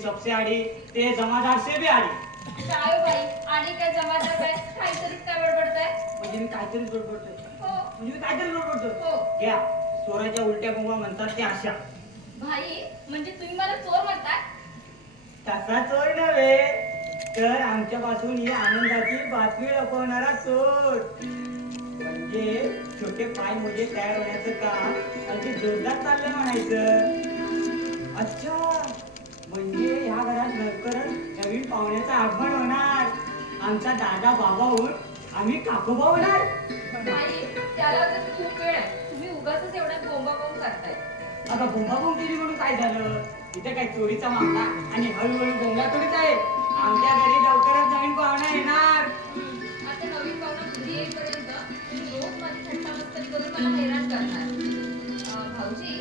सबसे आडी ते जमादार से भी आडी काय हो भाई आणि काय जमादार काय काहीतरीच काय बडबडताय म्हणजे मी काहीतरी बडबडतोय हो म्हणजे मी काहीतरी बडबडतोय हो घ्या चोराच्या उलट्या बोंबा म्हणतात त्या अशा भाई म्हणजे तुम्ही मला चोर म्हणताय तसा चोर नव्हे तर आमच्यापासून ही आनंदाची बातमी लपवणारा चोर म्हणजे छोटे पाय म्हणजे तयार होण्याचं काम अगदी जोरदार चाललंय म्हणायचं अच्छा म्हणजे ह्या घरात लवकरच नवीन पाहुण्याचं आगमन होणार आमचा दादा बाबा होऊन आम्ही काकोबा होणार भाई त्याला अजून खूप वेळ आहे तुम्ही उगाचच एवढा बोंबाबोंब करताय आता बोंबाबोंब केली म्हणून काय झालं इथे काय चोरीचा मामला आणि हळूहळू बोंबला थोडीच आहे आमच्या घरी लवकरच नवीन पाहुणा येणार आता नवीन पाहुणा घरी येईपर्यंत तुम्ही रोज माझी थट्टा मस्करी करून मला हैराण करणार भाऊजी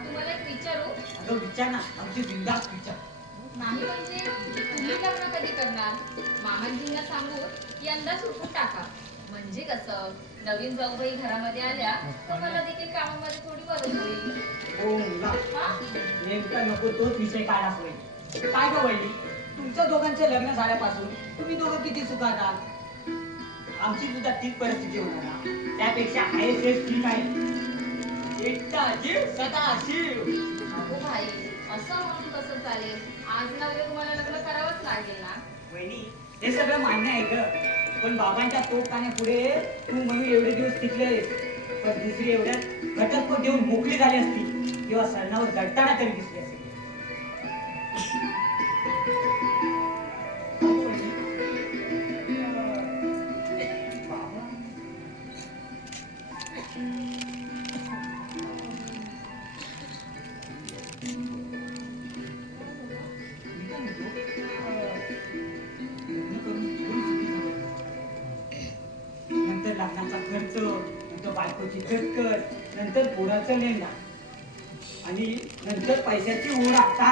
तुम्हाला एक विचारू अगं विचार ना आमची बिंदास विचार नाही म्हणजे तुम्ही लग्न कधी करणार मामांजींना सांगून यंदा सुटून टाका म्हणजे कसं नवीन जाऊबाई घरामध्ये आल्या तर मला देखील कामामध्ये थोडी मदत होईल हो मुला नेमका नको तोच विषय काढाच होईल काय गं वहिनी तुमच्या दोघांचे लग्न झाल्यापासून तुम्ही दोघं किती सुखात आहात आमची सुद्धा तीच परिस्थिती होणार ना त्यापेक्षा आहे तेच ठीक आहे एकटा जीव सदा शिव अहो भाई असं म्हणून कसं चालेल आज ना उद्या तुम्हाला लग्न करावंच लागेल ना वहिनी हे सगळं मान्य आहे ग पण बाबांच्या तोफखान्यापुढे तू म्हणून एवढे दिवस टिकलेस पण दुसरी एवढ्यात घटस्फोट देऊन मोकळी झाली असती किंवा सरणावर जडताना तरी दिसली असती नंतर लग्नाचा खर्च नंतर बायकोची कटकट नंतर पोराचं लेंडा आणि नंतर पैशाची ओढ आता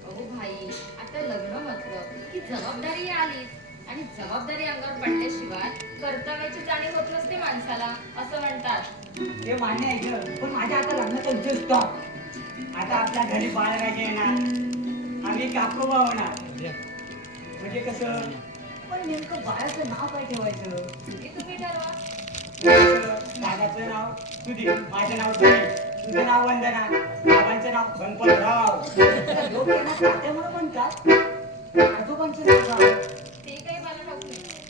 अहो भाई आता लग्न म्हटलं की जबाबदारी आलीच आणि जबाबदारी अंगावर पडल्याशिवाय कर्तव्याची जाणीव होत नसते माणसाला असं म्हणतात हे मान्य आहे ग पण माझ्या आता लग्नाचा उद्देश स्टॉप आता आपल्या घरी बाळराजे येणार आम्ही काकोबा होणार म्हणजे कसं पण नेमकं बाळाचं नाव काय ठेवायचं हे तुम्ही ठरवा दादाचं नाव सुधीर माझं नाव सुधीर तुझं नाव वंदना बाबांचं नाव गणपतराव लोक यांना तात्या म्हणून म्हणतात आजोबांचं नाव काय ते काही मला ठाऊक नाही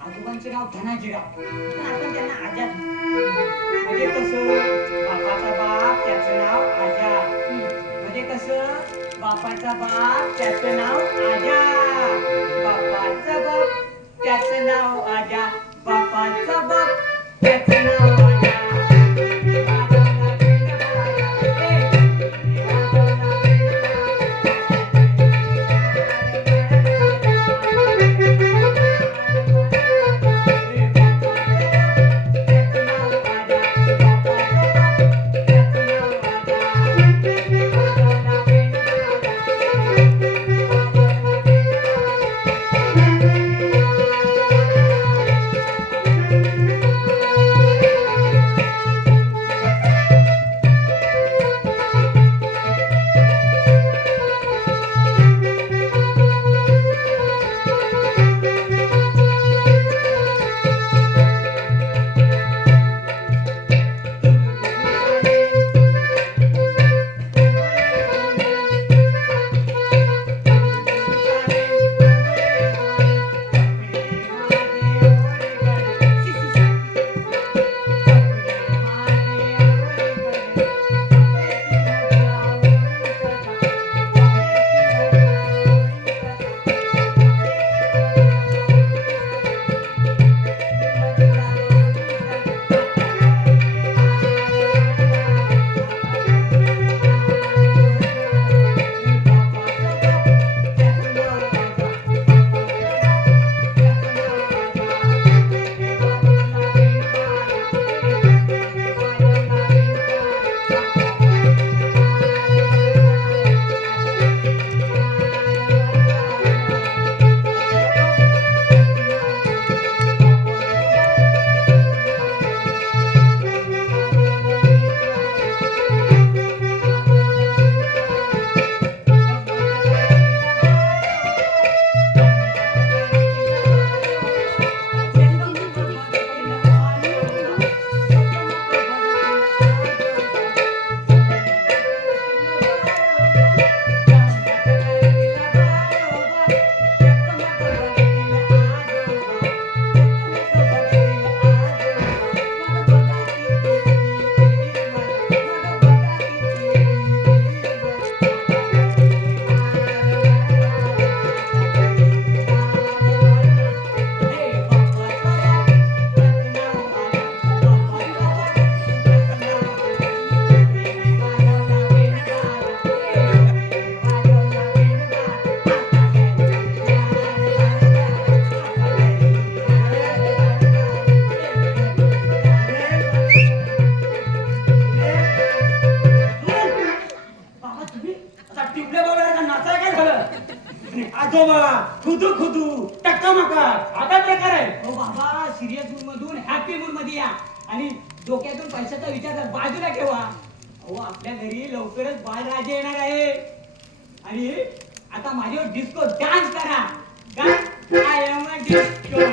आजोबांचे नाव धनाजीराव पण आपण त्यांना आजा म्हणजे कसं बापाचा बाप त्याचं नाव आजा म्हणजे कसं बापाचा बाप त्याचं नाव आजा बापाचा बाप त्याचं नाव आजा बापाचा बाप त्याचं नाव आजा झालं आणि आजोबा खुदू खुदू टक्का मका आता प्रकार आहे. हो बाबा, सिरियस मूड मधून हॅपी मूड मध्ये या आणि डोक्यातून पैशाचा विचार बाजूला ठेवा. अहो, आपल्या घरी लवकरच बाळराजे येणार आहे आणि आता माझ्यावर डिस्को डान्स करा. आय एम अ डिस्को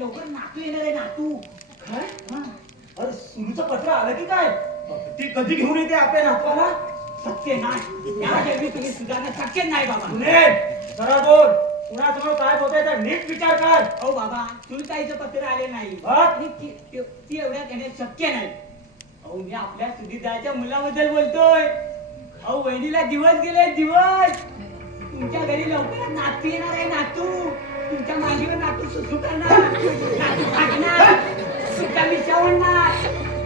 लवकर नातू येणार आहे, नातू. काय अरे सुरूचं पत्र आलं की काय? ती कधी घेऊन येते आपल्या नातवाला? शक्य नाही, या जगी तुम्ही सुधारणं शक्य नाही बाबा. सुने जरा बोल, कुणासमोर काय बोलताय तर नीट विचार कर. अहो बाबा, सुनीताईचं पत्र आले नाही हा? आणि ती एवढ्यात येणे शक्य नाही. अहो, मी आपल्या सुधीदाच्या मुलाबद्दल बोलतोय. अहो, वहिनीला दिवस गेले, दिवस. तुमच्या घरी लवकरच नातू येणार आहे, नातू. तुमच्या मांडीवर नातू सुसू करणार, नातू टाकणार, तुमच्या मिशा ओढणार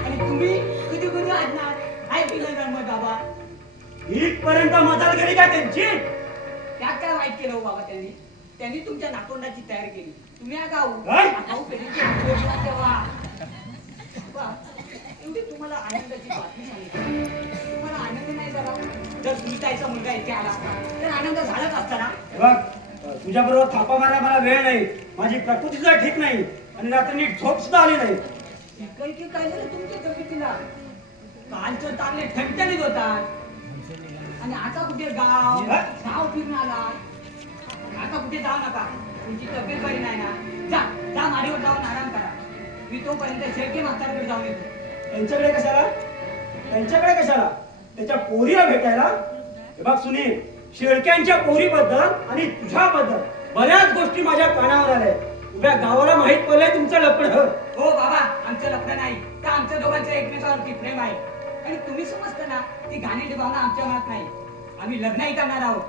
आणि तुम्ही कधी कधी आणणार. काय केलं गंमत बाबा? इथपर्यंत मजाल गेली का त्यांची? त्यात काय वाईट केलं हो बाबा त्यांनी? त्यांनी तुमच्या नातवंडाची तयारी केली. तुम्ही आगाऊ काय? आगाऊ पेढीची योजना तेव्हा. बाबा, एवढी तुम्हाला आनंदाची बातमी सांगितली. तुम्हाला आनंद नाही झाला? जर सुनीताईचा मुलगा इथे आला असता तर आनंद झालाच असता ना? बघ तुझ्या बरोबर थापा मारायला मला वेळ नाही. माझी प्रकृती सुद्धा ठीक नाही आणि रात्री नीट झोप सुद्धा आली नाही. इकडे की काय झालं तुमच्या तब्येतीला? कालचं चांगले ठणठणीत होतात आणि आता कुठे गाव फिरून आला. आता कुठे जाऊ नका, तुमची तब्येत बरी नाही ना. जा माडीवर जाऊन आराम करा. मी तोपर्यंत शेळके म्हातारकडे जाऊन येतो. त्यांच्याकडे कशाला? त्यांच्याकडे कशाला? त्याच्या पोरीला भेटायला? हे बघ सुनील, शेळक्यांच्या पोरीबद्दल आणि तुझ्याबद्दल बऱ्याच गोष्टी माझ्या कानावर आल्या. उभ्या गावाला माहित पडलंय तुमचं लपड. हो बाबा, आमचं लफडं नाही, तर आमच्या दोघांचं एकमेकावरती प्रेम आहे. आणि तुम्ही समजता ना, ती घाणेरडी भावना आमच्या मनात नाही. आम्ही लग्नही करणार आहोत.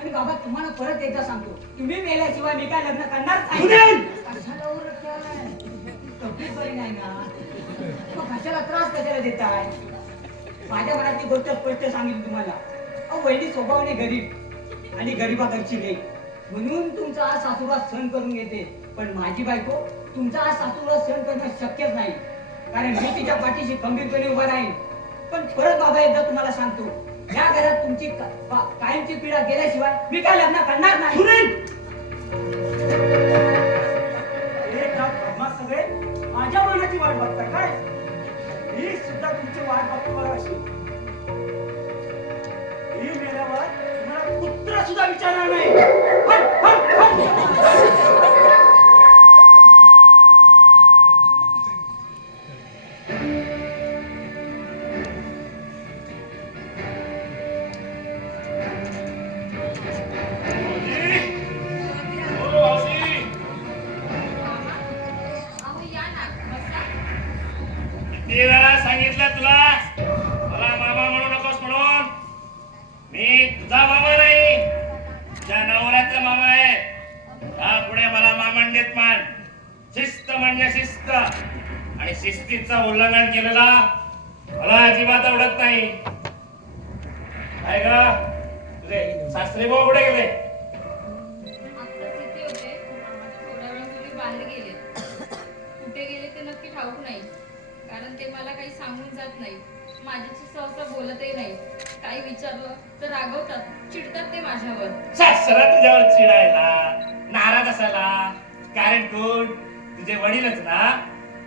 आणि बाबा, तुम्हाला परत एकदा सांगतो, तुम्ही मेल्याशिवाय मी काय लग्न करणार नाही. सुनील! कशाला ओरडताय? तब्येत बरी नाही ना, मग कशाला त्रास कशाला देताय? माझ्या मनातली गोष्ट स्पष्ट सांगितली तुम्हाला. अहो, वहिनी स्वभावाने गरीब आणि गरीबाकडची नाही, म्हणून तुमचा हा सासूरवास सहन करून घेते. पण माझी बायको तुमचा हा सासूरवास सहन करणं शक्यच नाही, कारण मी तिच्या पाठीशी खंबीरपणे उभा राहीन. पण परत बाबा एकदा तुम्हाला सांगतो, या घरात तुमची कायमची पीडा गेल्याशिवाय मी काय लग्न करणार नाही. सुनील! एक रात ब्रह्मा सगळे माझ्या मनाची वाट बघता काय? मी सुद्धा तुमची वाट बघतो बघा अशी. मी मेल्यावर तुम्हाला कुत्रा सुद्धा विचारणार नाही. हट, हट, हट. अहो या ना, बसा. किती वेळा सांगितलं तुला मला मामा म्हणू नकोस म्हणून? मी तुझा मामा नाही, तुझ्या नवऱ्याचा मामा आहे. पुढे मला मामांडीत मान. शिस्त म्हणजे शिस्त, आणि शिस्तीचं उल्लंघन केलेला मला अजिबात आवडत नाही. काय ग तुझे सासरे भाऊ कुठे गेले? आत्ताच इथे होते, थोड्या वेळापूर्वी बाहेर गेले. कुठे गेले ते नक्की ठाऊक नाही, कारण ते मला काही सांगून जात नाही. माझ्याशी सहसा बोलतही नाही. काही विचारलं तर रागवतात, चिडतात ते माझ्यावर. सासरा तुझ्यावर चिडायला, नाराज असायला कारण कोण? तुझे वडीलच ना.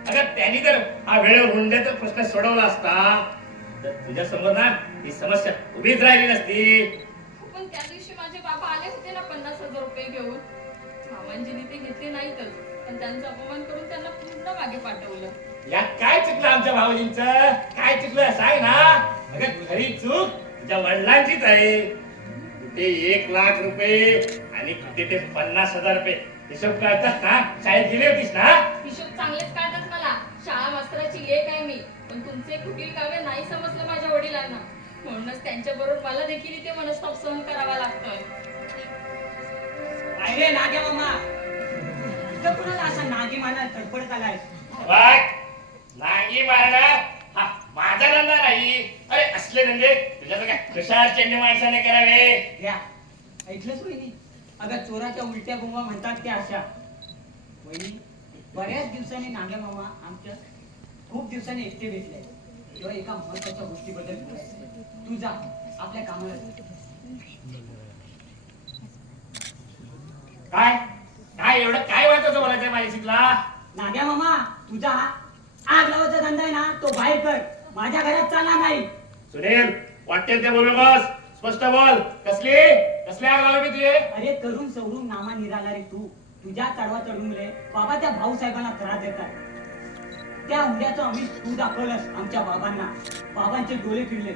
अगं त्यांनी जर हा वेळेवर हुंड्याचा प्रश्न सोडवला असता तर तुझ्या समोर ना ही समस्या उभीच राहिली नसती. पण त्या दिवशी माझे बाबा आले होते ना 50,000 रुपये घेऊन. मामांजीने ते घेतले नाहीतच, पण त्यांचा अपमान करून त्यांना पूर्ण मागे पाठवलं. यात काय चुकलं आमच्या भाऊजींचं? काय चुकलं सांग ना. अगं खरी चूक तुझ्या वडिलांचीच आहे. कुठे 1,00,000 रुपये आणि कुठे ते 50,000 रुपये हिशोब करतात ना. शाळेत गेली होतीस ना? हिशोब चांगलेच काढतात मला. शाळा मास्तराची लेक आहे मी, पण तुमचे कुटील काव्य नाही समजलं माझ्या वडिलांना. म्हणूनच त्यांच्या बरोबर मला देखील इथे मनस्ताप सहन करावा लागतोय. काय रे नाग्या मामा, इथं कुणाला असा नागी माना धडपडत आलाय? बघ, नांगी मारणं हा माझा धंदा नाही. अरे असले धंदे तुझ्याचं काय कशा चेंडू माणसाने करावे? घ्या, ऐकलंच वहिनी? अगं चोराच्या उलट्या बोंबा म्हणतात त्या अशा. वहिनी, बऱ्याच दिवसांनी नाग्या मामा आमच्या खूप दिवसांनी एकटे भेटले तेव्हा एका महत्वाच्या गोष्टीबद्दल बोलायचं. तू जा आपल्या कामाला जा. काय काय एवढं काय वाटतं बोलायचं माझ्या तुला? नाग्या मामा, तुझा आग लावायचा धंदा आहे ना तो बाहेर कर, माझ्या घरात चालणार नाही. सुनील, वाटेल ते बोलू नकोस. स्पष्ट बोल. कसली कसली आग लावली तुझे? अरे तरुण सवरून नामा निघाला रे तू. तुझ्या चढवा चढून बाबा त्या भाऊसाहेबांना त्रास देतात. त्या हुंड्याचं आम्ही तू दाखवलंस आमच्या बाबांना. बाबांचे डोळे फिरले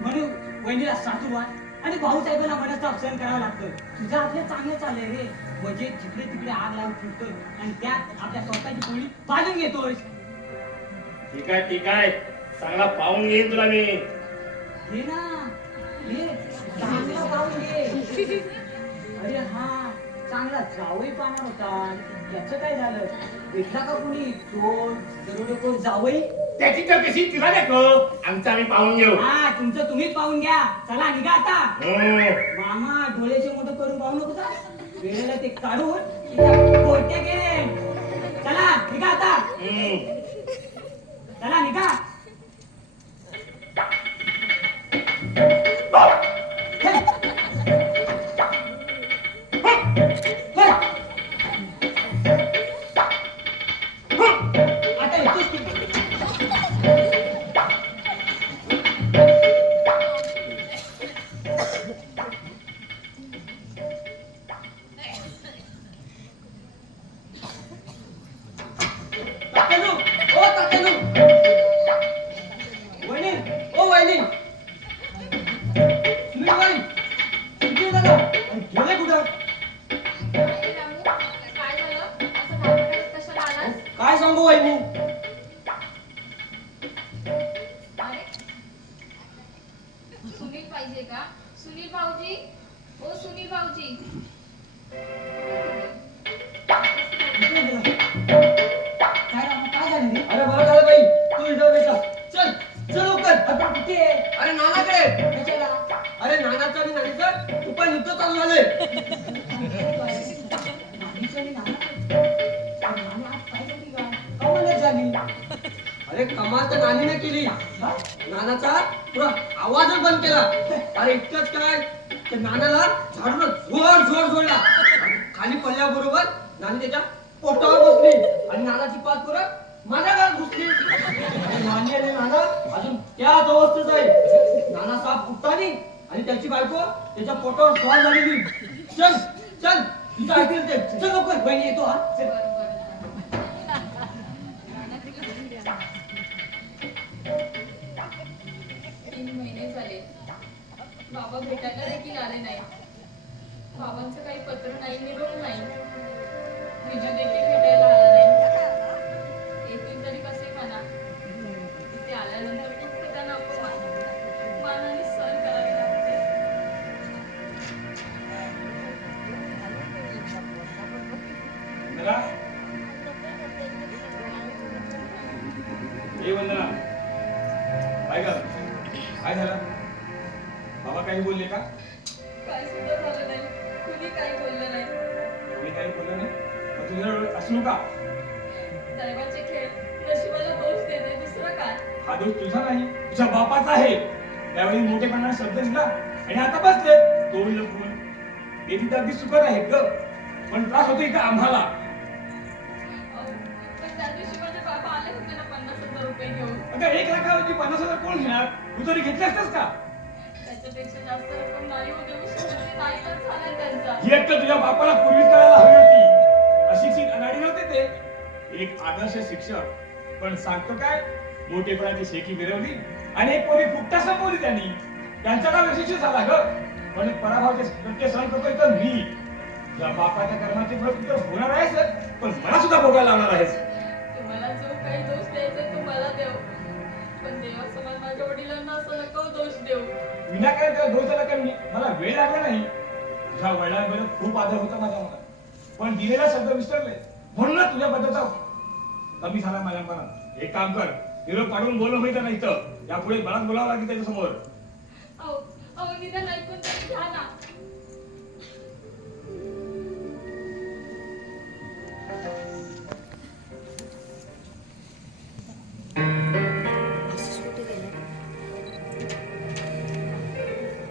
म्हणून वहिनीला सासूरवाद आणि भाऊसाहेबांना मनस्ताप सहन करावं लागतं. तुझं आपलं चांगलं चाललंय रे, म्हणजे जिकडे तिकडे आग लावून फिरतोय आणि त्यात आपल्या स्वतःची पोळी बाजून घेतोय. ठीक आहे चांगला पाहून घेईन तुला मी. घे ना, घे, चांगला पाहून घे. अरे हा, चांगला जावई पाहणार होता, त्याचं काय झालं? भेटला का कोणी? तो दरोडेखोर जावई? त्याची चौकशी तिला देखो, आमचं आम्ही पाहून घेऊ. हा, तुमचं तुम्हीच पाहून घ्या. चला निघा आता. हो. मामा डोळ्याचे मोठं करून पाहू नको का? वेळेला ते काढून तिच्या कोणत्या गेले. चला निघा आता. चला निघा. आता येतोच की. तात्यानू, ओ तात्यानू. वहिनी, ओ वहिनी. तुम्ही वहिनी, तुम्ही बघा. गेले कुठं? अरे रामू, काय झालं? असं धावपळत कशाला आलास? काय सांगू वहिनी? अरे, सुनील पाहिजे का? सुनील भाऊजी, ओ सुनील भाऊजी. इकडे गेला. काय रामा, काय झालं रे? अरे बरं झालं बाई, तू इथं भेटला. चल चल लवकर. आता कुठे आहे? अरे नानाकडे. कशाला? अरे नानाचं आणि नानीचं उपाय युद्ध चालू झालंय. नानीचं आणि नानाचं? नानी आज काय झाली का? कमालच झाली. अरे कमाल तर नानीने केली. काय? नानाचा पुरा आवाजच बंद केला. अरे इतकंच काय, तर नानाला झाडून जोर जोडला. खाली पडल्याबरोबर नानी त्याच्या पोटावर बसली आणि नानाची पाच पोरं माझ्या घरात घुसली. आणि नानी आणि नाना अजून त्याच अवस्थेत आहे. नाना साप उठतानी आणि त्याची बायको त्याच्या पोटावर स्वार झालेली. चल चल, तिथं ऐकतील ते. चल लवकर. बहिणी येतो हा. चल. बरं. 3 महिने झाले. बाबा भेटायला देखील आले नाही. बाबांचं काही पत्र नाही, निरोप नाही. विजय देखील भेटायला आला नाही. येतील तरी कसे म्हणा. तिथे आल्यानंतर फक्त त्यांना अपमान मानाने सहन करावे लागते. वंदना, ए वंदना, काय ग? काय झालं? बाबा काही बोलले का? काय सुद्धा झालं नाही. कुणी काही बोललं नाही. मी काही बोललो नाही. मग तुझ्याजवळ असू का? दैवाचे खेळ, नशिबाला दोष देणे, दुसरं काय? हा दोष तुझा नाही, तुझ्या बापाचा आहे. त्यावेळी मोठेपणा शब्द दिला आणि आता बसले तोड लपून. ते तिथं अगदी सुखद आहेत ग, पण त्रास होतोय का आम्हाला? अहो, पण त्या दिवशी माझे बाबा आले होते ना 50,000 रुपये घेऊन. अगं 1 लाखावरती 50,000 कोण घेणार? तू तरी घेतले असतेस का? त्याच्यापेक्षा जास्त रक्कम नाही हो देऊ शकत. ते नाईलाज झालाय त्यांचा. ही एक तर तुझ्या बापाला पूर्वीच करायला हवी होती. अशिक्षित अनाडी नव्हते ते, एक आदर्श शिक्षक. पण सांगतो काय, मोठेपणाची शेकी मिरवली आणि एक पोरी फुकटा संपवली त्यांनी. त्यांचा का यशस्वी झाला ग, पण पराभवाचे प्रत्यय सहन करतोय तर मी. तुझ्या बापाच्या कर्माचे फळ तुझं होणार आहेस, पण मला सुद्धा भोगायला लावणार आहेस. तुम्हाला जो काही दोष द्यायचा तो मला देव. पण देवासमोर माझ्या वडिलांना असं नको दोष देऊ. विनाकारण त्याला दोष दिला कारण मला वेळ लागला नाही. तुझ्या वडिलांबद्दल खूप आदर होता माझ्या मनात, पण दिलेला शब्द विसरले म्हणूनच तुझ्याबद्दलचा कमी झाला माझ्या मनात. एक काम कर, निरोप काढून बोलणं होईल नाही तर यापुढे बराच बोलावं लागेल त्याच्यासमोर. अहो अहो निदान ऐकून तरी घ्या ना.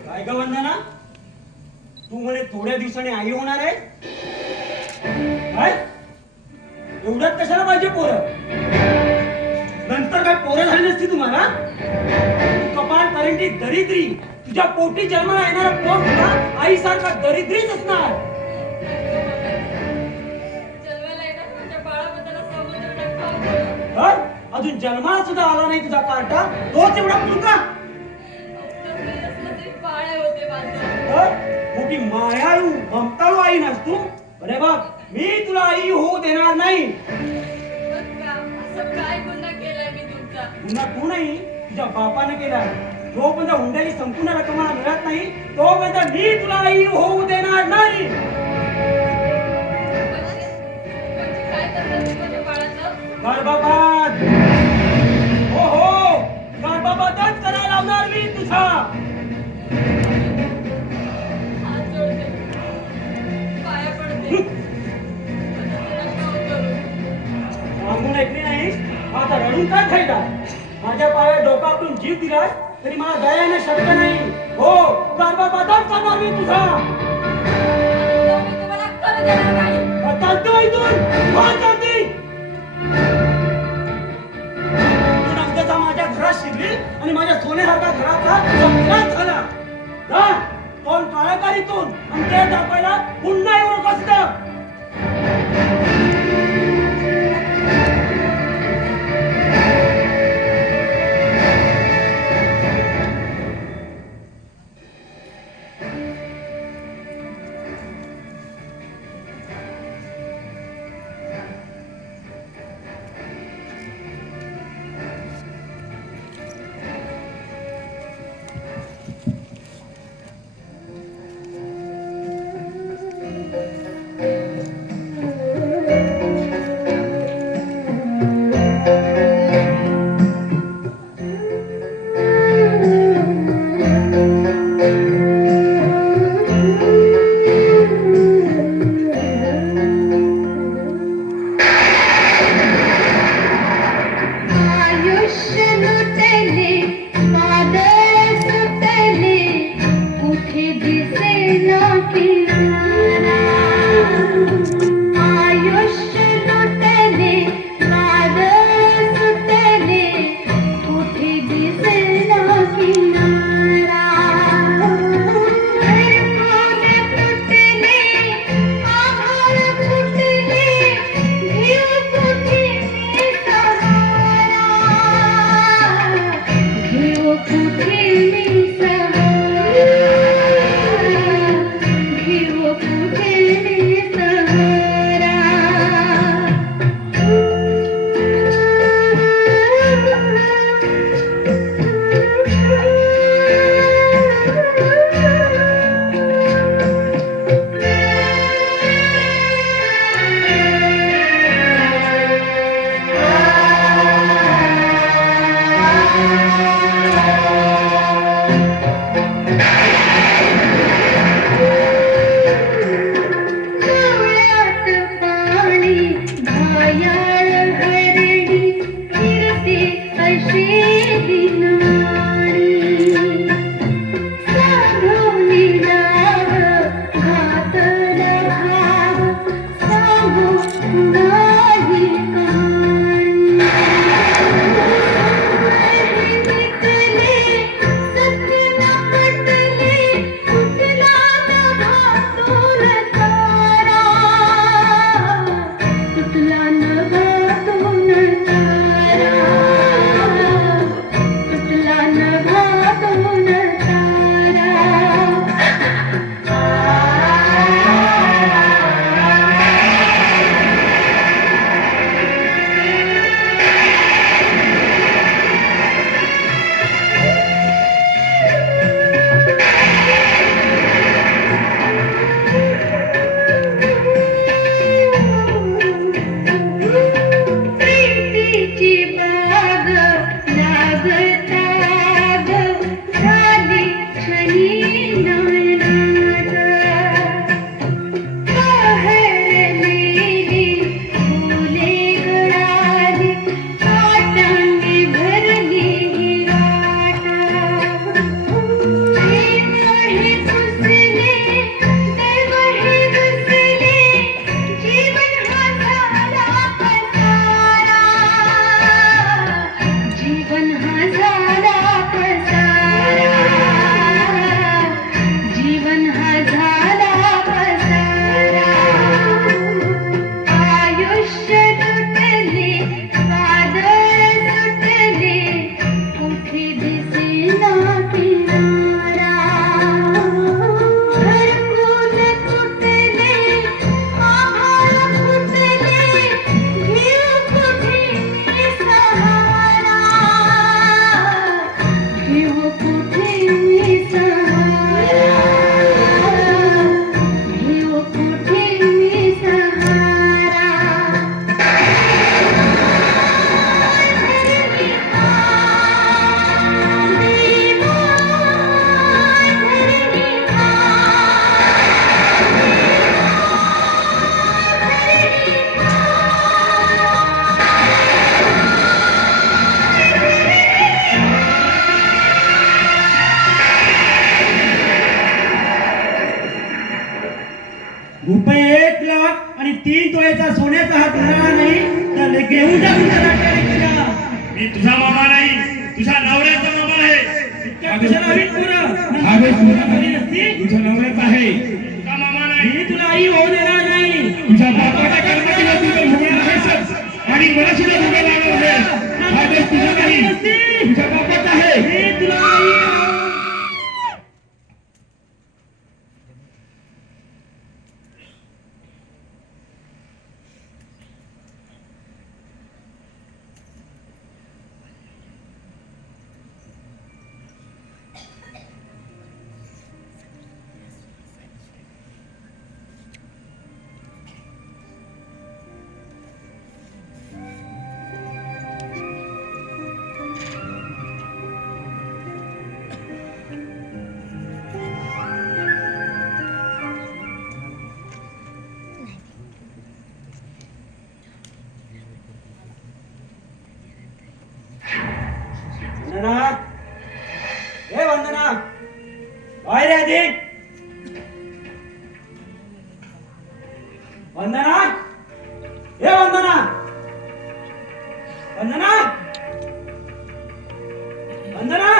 काय ग वंदना, तू म्हणे थोड्या दिवसाने आई होणार आहे काय? एवढ्यात कशाला पाहिजे पोरं? नंतर काय पोरं झाली नसती तुम्हाला? तू कपाळ करंटी दरिद्री, तुझ्या पोटी जन्माला येणारा पोर सुद्धा आईसारखा दरिद्रीच असणार. जन्माला येणार माझ्या बाळाबद्दल असं अगोदर नका बोलू. तर अजून जन्माला सुद्धा आला नाही तुझा कार्टा, तोच एवढा मुलगा. कसंही असलं तरी बाळ होते माझं. तर मोठी मायाळू ममताळू आई नास तू. अरे बघ, मी तुला आई होऊ देणार नाही. बघ का, असं काय गुन्हा केलाय मी तुमचा? पुन्हा तू नाही, तुझ्या बापाने केला. जोपर्यंत हुंड्याची संपूर्ण रक्कम मला मिळत नाही तोपर्यंत मी तुला आई होऊ देणार नाही. म्हणजे काय करणार तू माझ्या बाळाचं? गर्भपात, हो हो, गर्भपातच करायला लावणार मी तुझा. हात जोडते, पाया पडते. आता तुला काय करू? सांगून ऐकली नाही, आता रडून काय फायदा? माझ्या पायात डोका आपटून जीव दिलास तरी मला दयाने शब्द नाही. हो, गर्भपातच करणार मी तुझा. तो मी तुम्हाला करू देणार नाही. चालतो इथून, कोण चालती? तू नंतरचा माझ्या घरात शिरली आणि माझ्या सोन्यासारख्या घराचा अपघात झाला. जा, तोंड काळं कर इथून आणि ते दाखवायला पुन्हा येऊ नकोस इथं. घेऊ कुठे झाला पसारा आयुष्य तुटले वादळ सुटले कुठे दिसेना किनारा घरकुल तुटले आभाळ फुटले घेऊ कुठे सहारा घेऊ कुठे सहारा घेऊ कुठे सहारा रुपये 1,00,000 आणि 3 तोळ्याचा सोन्याचा हात घालणार नाही तर घेऊन जा तुमच्या नाट्याने तुझ्या. मी तुझा मामा नाही, तुझ्या नवऱ्याचा मामा आहे. इतक्या कशाला हवीत पोरं? अगं, तुझ्या घरी नसती? तुझा नवऱ्याच आहे. तुझा मामा नाही. मी तुला आई होऊ देणार नाही. तुझ्या बापाच्या कर्माला तू तर भोगला आहेसच. आणि मला सुद्धा भोगायला लागणार आहे. हा देश तुझा नाही, तुझ्या बापाचा आहे. मी तुला आई होऊ- वंदना, ए वंदना, काय रे आधी? वंदना, ए वंदना, वंदना, वंदना.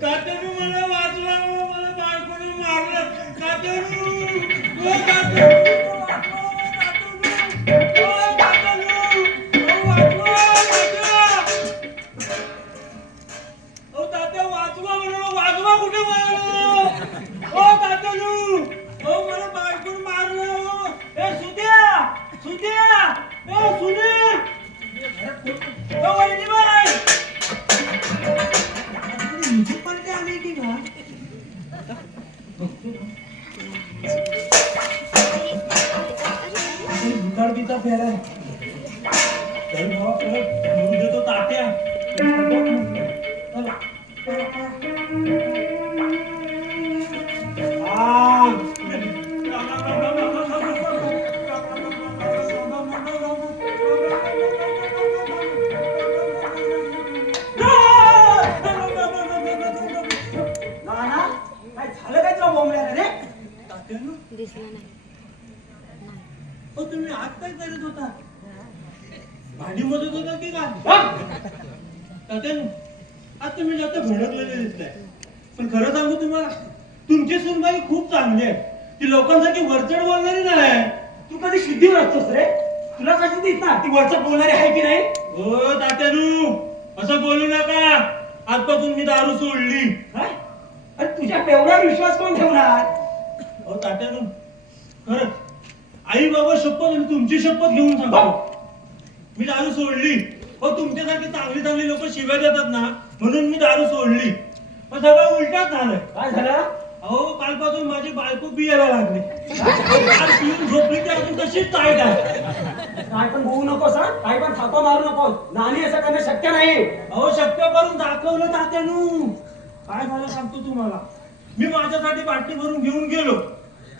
तात्याने मला वाचवा, मला बायकोने मारलं. तात्या वाचवा म्हणून वाचवा कुठे मारलं? ओ तात्यानू, ओ मला बायकोने मारलं. ए सुद्या, सुद्या, ए सुने, ओ वहिनीबाई. भूताळ फेराय देतो तात्या. काय झालं काय तुला बोंबल्या रे? हो तुम्ही आज काय करत होता? भांडी मदत होता की काय? तात्यानू, आज तुम्ही जास्त भडकलेले दिसताय. पण खरं सांगू तुम्हाला, तुमची सुनबाई खूप चांगली आहे. ती लोकांसाठी वरचढ बोलणारी नाही. तू कधी शुद्धीवर असतोस रे? तुला कशी दिस ना ती वरचं बोलणारी आहे की नाही? हो तात्यानू, असं बोलू नका. आजपासून मी दारू सोडली. काय? अरे तुझ्या तेवढ्यावर विश्वास कोण ठेवणार? हो तात्यानू, खरंच आई बाबा शपथ आणि तुमची शपथ घेऊन सांगतो, मी दारू सोडली. हो तुमच्यासारखी चांगली चांगली लोक शिव्या देतात ना, म्हणून मी दारू सोडली. पण सगळं उलटाच झालंय. काय झालं? अहो कालपासून माझी बायको पियाला लागली. आज पिऊन झोपली की अजून तशीच टाईट आहे. काय पण होऊ नकोस हा, काय पण थापा मारू नकोस. नानी असं करणं शक्य नाही. अहो शक्य करून दाखवलं तात्यानू. काय झालं सांगतो तुम्हाला. मी माझ्यासाठी बाटली भरून घेऊन गेलो.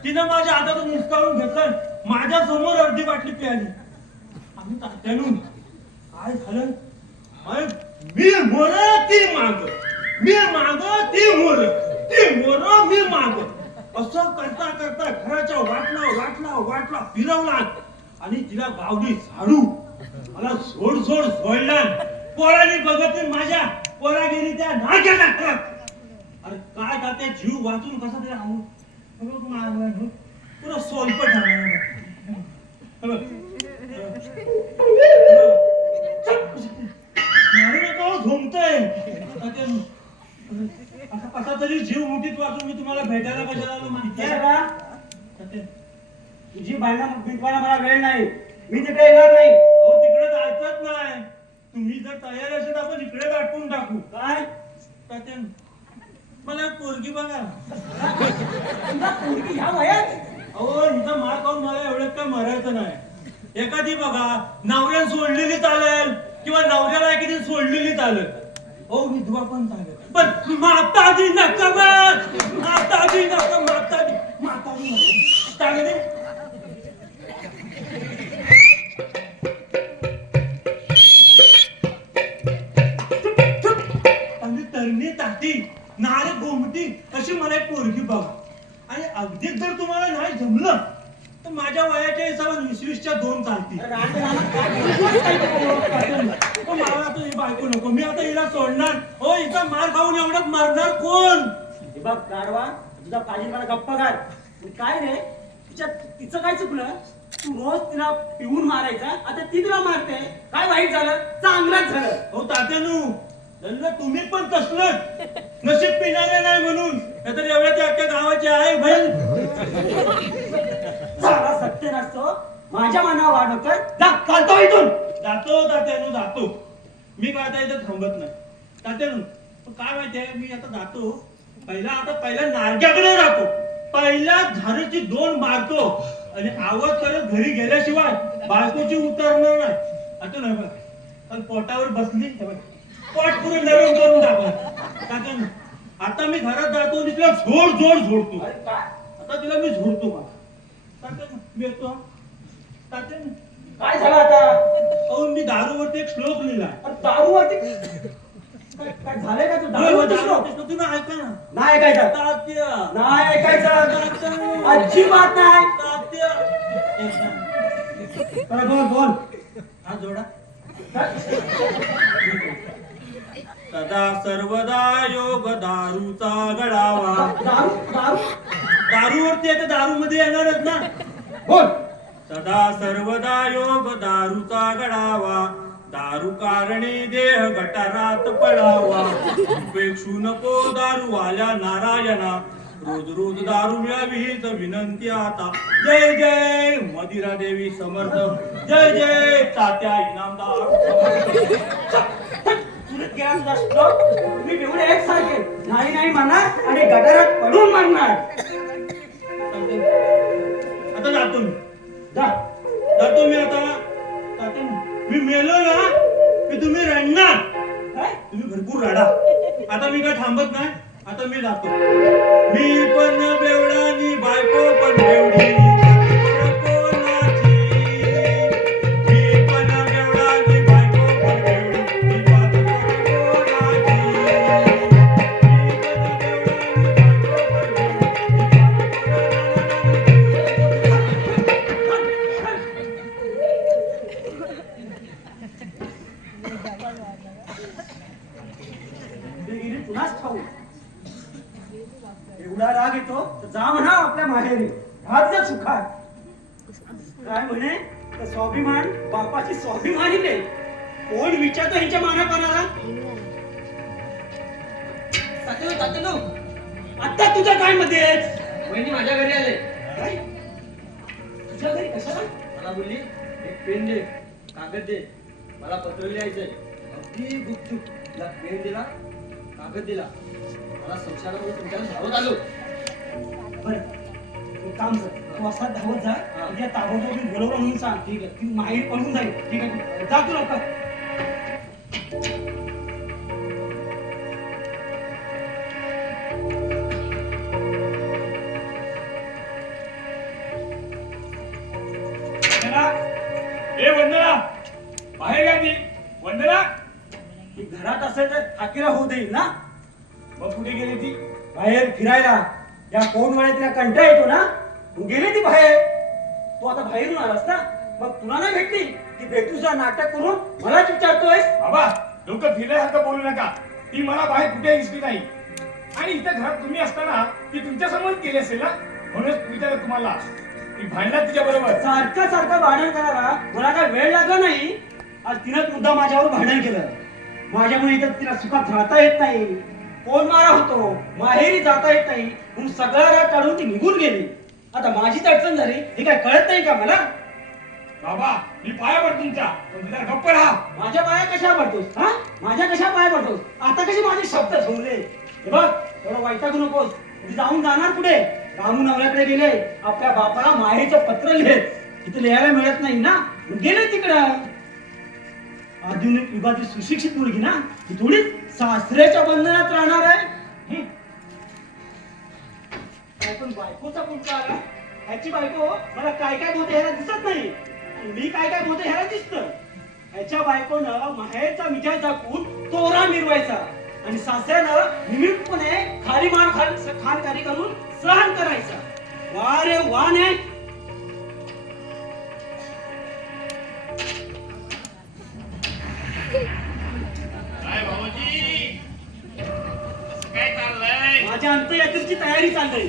तिनं माझ्या हातातून निसकाळून घेतलं, माझ्या समोर अर्धी बाटली प्याली. आणि तात्यानू काय झालं, मी मोर ती माग, मी माग ती मोर. ती मोर मी माग असं करता करता घराच्या वाटला फिरवला आणि तिला गावडी झाडू मला सोड सोडला पोराने बघत माझ्या पोरा गेली त्या नाक्याला अरे काय का त्या जीव वाचून कसा तरी आणून पुरा सोलपट झोमतय आता कसा तरी जीव मुठीत वाचून मी तुम्हाला भेटायला कशाला आलो माहिती हे बघा, तुझी भांडणं मिटवायला मला वेळ नाही. मी तिकडे येणार नाही. अहो तिकडे जायचंच नाही. तुम्ही जर तयार असेल तर आपण इकडे गाठून टाकू. काय तात्या, मला एक पोरगी बघा. तुझा पोरगी ह्या वयात? अहो हिचा मार खाऊन मला एवढ्यात काय मरायचं नाही. एखादी बघा नवऱ्याने सोडलेली चालेल किंवा नवऱ्याला एखादी सोडलेली चालेल. हो विधवा पण चालेल पण माताजी नका बघ. माताजी नका माताजी चालेल. तरणी ताटी नारे गोमटी अशी मला एक पोरगी बघा. आणि अगदीच जर तुम्हाला नाही जमलं तर माझ्या वयाच्या हिशोबाने 20च्या 2 चालतील. मला आता ही बायको नको. मी आता हिला सोडणार. हो हिचा मार खाऊन एवढ्यात मारणार कोण? हे बघ गाढवा, तुझा पाहिजे मला गप्पा घाल. काय रे तिचं काय चुकलं? तू रोज तिला पिऊन मारायचा, आता ती तुला मारते. काय वाईट झालं? चांगलंच झालं. हो तात्यानू धंदा तुम्ही पण तसलंच नशीब पिणारे नाही म्हणून. नाहीतर एवढ्या त्या अख्ख्या गावाची आहे बहीण. सारा सत्य नसतो. माझ्या मनावर वाढवतोय. जा चालतो इथून. जातो तात्यानू जातो. मी काय आता इथं थांबत नाही. तात्यानू पण काय माहितीये मी आता जातो. पहिला नारक्याकडे जातो. पहिल्या झाडाची 2 मारतो आणि आवाज करत घरी गेल्याशिवाय बायकोची उतरणार नाही. आता नाही बघ पण पोटावर बसली पोट पुरे नरम करून टाकलं. आता मी घरात जातो आणि तिला झोडतो. आता तिला मी झोडतो बा. मी येतो. काय झालं आता? अहो मी दारूवरती एक श्लोक लिहिला. दारूवरती काय झालंय का? तू दारूवरती श्लोक? तुम्ही ऐका ना. नाही ऐकायचं. तात्या नाही ऐकायचं. अजिबात नाही. तात्या बोल. हा जोडा. सदा सर्वदा योग दारूचा गडावा. दारूवरती आहे तर दारू मध्ये येणारच ना. बोल. सदा सर्वदा योग दारूचा गडावा. दारू कारणे देह गटारात पडावा. उपेक्षू नको दारूवाल्या नारायणा. रोज दारू मिळावी हीच विनंती आता. जय जय मदिरा देवी समर्थ. जय जय तात्या इनामदार. मी पिऊन एकसारखे नाही म्हणणार आणि गटारात पडून मारणार. आता जातो मी. जा. जातो मी आता. मी मेलो ना की तुम्ही रडणार. काय? तुम्ही भरपूर रडा. आता मी काय थांबत नाही. आता मी जातो. मी पण बेवडानी बायको पण बेवडी. एवढा राग येतो तर जा म्हणा आपल्या माहेरी. राहत सुखात. काय म्हणे तर स्वाभिमान बापाची स्वाभिमानी नाही. कोण विचारतो ह्याच्या मानापणाला? आता तुझ्या काय मध्ये वहिनी माझ्या घरी आले. काय? तुझ्या घरी कशाला? मला बोलली एक पेन दे, कागद दे, मला पत्र लिहायचंय. अगदी गुपचूप तिला पेन दिला, कागद दिला. मला संसारामध्ये तुमच्याकडे धावत आलो. बरं एक काम कर, तू असा धावत जा. उद्या ताबडतोब मी बोलवलं म्हणून सांग. ठीक आहे. ती माहेर पळून जाईल. ठीक आहे जा तू लवकर. ए वंदना बाहेर या ती. वंदना ती घरात असेल तर हाकेला होऊ देईल ना. मग कुठे गेली ती? बाहेर फिरायला या कोण वेळेत तिला कंटाळा येतो ना, मग गेली ती बाहेर. तू आता बाहेरून आलास ना, मग तुला नाही भेटली ती भेटूचा नाटक करून मलाच विचारतोयस. बाबा डोकं फिरल्यासारखं बोलू नका. ती मला बाहेर कुठे दिसली नाही आणि इथं घरात तुम्ही असताना ती तुमच्या समोर केली असेल ना, म्हणूनच विचारलं तुम्हाला. ती भांडला तिच्या बरोबर. सारखं सारखं भांडण करायला मला काय वेळ लागला नाही. आज तिनं मुद्दा माझ्यावर भांडण केलं. माझ्यामुळे इथं तिला सुखात राहता येत नाही, कोण मारा होतो, माहेरी जाता येत नाही, म्हणून सगळा राग काढून ती निघून गेली. आता माझीच अडचण झाली, हे काय कळत नाही का मला? बाबा मी पाया पड तुमच्या, पण जरा गप्प राहा. माझ्या पाया कशा पडतोस? हा, माझ्या कशा पाया पडतोस? आता कशी माझे शब्द ठेवले? हे बघ, थोडं वैतागू नकोस. ती जाऊन जाणार कुठे? रामू नवऱ्याकडे गेले, आपल्या बापाला माहेरचं पत्र लिहित. इथं लिहायला मिळत नाही ना, मग गेले तिकडं. आधुनिक युगातील सुशिक्षित मुलगी ना, ती थोडीच सासऱ्याच्या बंधनात राहणार आहे. पण बायकोचा पुढचा आला, ह्याची बायको मला काय काय बोलते ह्याला दिसत नाही, आणि मी काय काय बोलते ह्याला दिसतं. ह्याच्या बायकोनं माहेरचा मिठाई दाखवून तोरा मिरवायचा आणि सासऱ्यानं निमित्तपणे खाली मान खानकारी करून सहन करायचा. वा रे वा ने. काय भाऊजी असं काय चाललंय? माझ्या अंत्ययात्रेची तयारी चालली.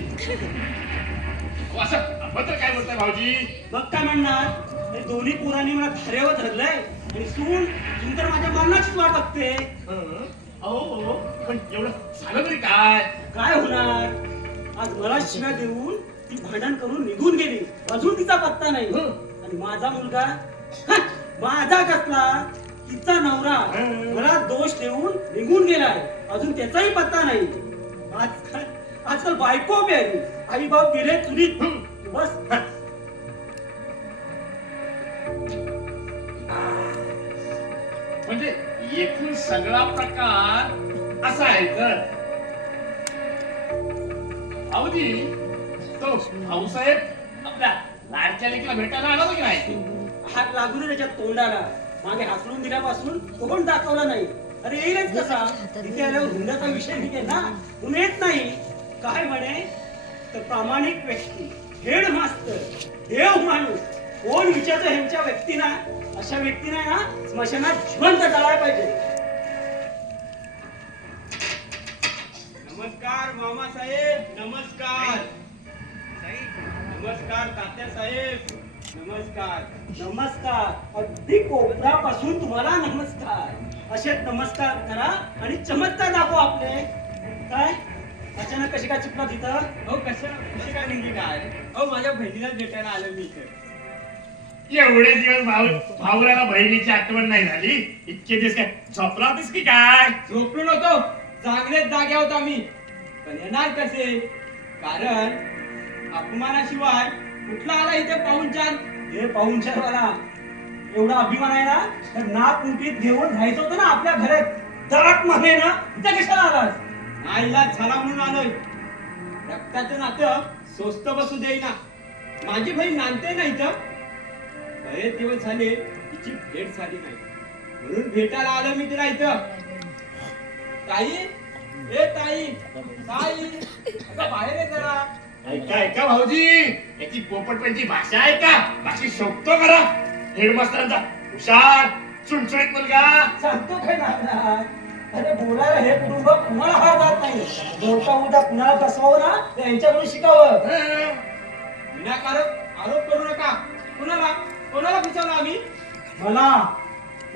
अहो, असं अभद्र काय बोलताय भाऊजी? मग काय म्हणणार? हे दोन्ही पोरांनी मला धारेवर धरलंय आणि सून तर माझ्या मरणाचीच वाट बघते. अहो पण एवढं झालं तरी काय? काय होणार? आज मला शिव्या देऊन ती भांडण करून निघून गेली, अजून तिचा पत्ता नाही. आणि माझा मुलगा, माझा कसला, तिचा नवरा मला दोष देऊन निघून गेलाय, अजून त्याचाही पत्ता नाही. आजकाल बायको प्यारी, आई बाप गेले चुलीत. बस म्हणजे एकूण सगळा प्रकार असा आहे तर भाऊजी, तो भाऊसाहेब आपल्या लाडक्या लेकीला भेटायला आला की नाही? हात लागून त्याच्या तोंडाला मागे हाकलून दिल्यापासून तो पण दाखवला नाही. अरे येईलच कसा? तिथे आल्यावर हुंड्याचा विषय निघेल ना, म्हणून येत नाही. काय म्हणे तर प्रामाणिक व्यक्ती, हेड मास्तर, देव माणूस कोण विचारतो ह्यांच्या व्यक्तीना, अशा व्यक्तीना ना स्मशानात जिवंत जाळायला पाहिजे. नमस्कार मामासाहेब, नमस्कार. नमस्कार तात्या साहेब, नमस्कार. नमस्कार. अगदी कोपऱ्यापासून तुम्हाला नमस्कार. असेच नमस्कार करा आणि चमत्कार दाखवा आपले. काय अचानक कशी काय चुकला तिथं? अहो कशी काय नेमकी काय? अहो माझ्या बहिणीला भेटायला आलो मी इथे. एवढे दिवस भाऊला बहिणीची आठवण नाही झाली? इतके दिवस काय झोपला होतीस की काय? झोपलो नव्हतो, चांगलेच जागे होतो आम्ही. पण येणार कसे? कारण अपमानाशिवाय कुठला आला इथे पाहुणचार? हे पाहुणचारवाला एवढा अभिमान आहे ना, तर नाक मुठीत घेऊन राहायचं होतं ना आपल्या घरात. दाट माने ना, इथं कशाला आलास? नाईलाज झाला म्हणून आलोय. रक्ताचं नातं स्वस्त बसू देईना. माझी बहीण नांदते ना इथं. बरेच दिवस झाले तिची भेट झाली नाही, म्हणून भेटायला आलो मी तिला इथं. ताई, ए ताई, ताई, अगं बाहेर आहे जरा. ऐका भाऊजी, याची पोपटपंची भाषा आहे का? बाकी शोभतो करा हेडमास्टरांचा हुशार चुणचुणीत मुलगा. सांगतो काय ना, अरे बोलायला हे कुटुंब कुणाला हार जात नाही. बोलता उलटा कुणाला फसवावं ना, तर यांच्याकडून शिकावं. विनाकारक आरोप करू नका. कोणाला कोणाला फसवलं आम्ही?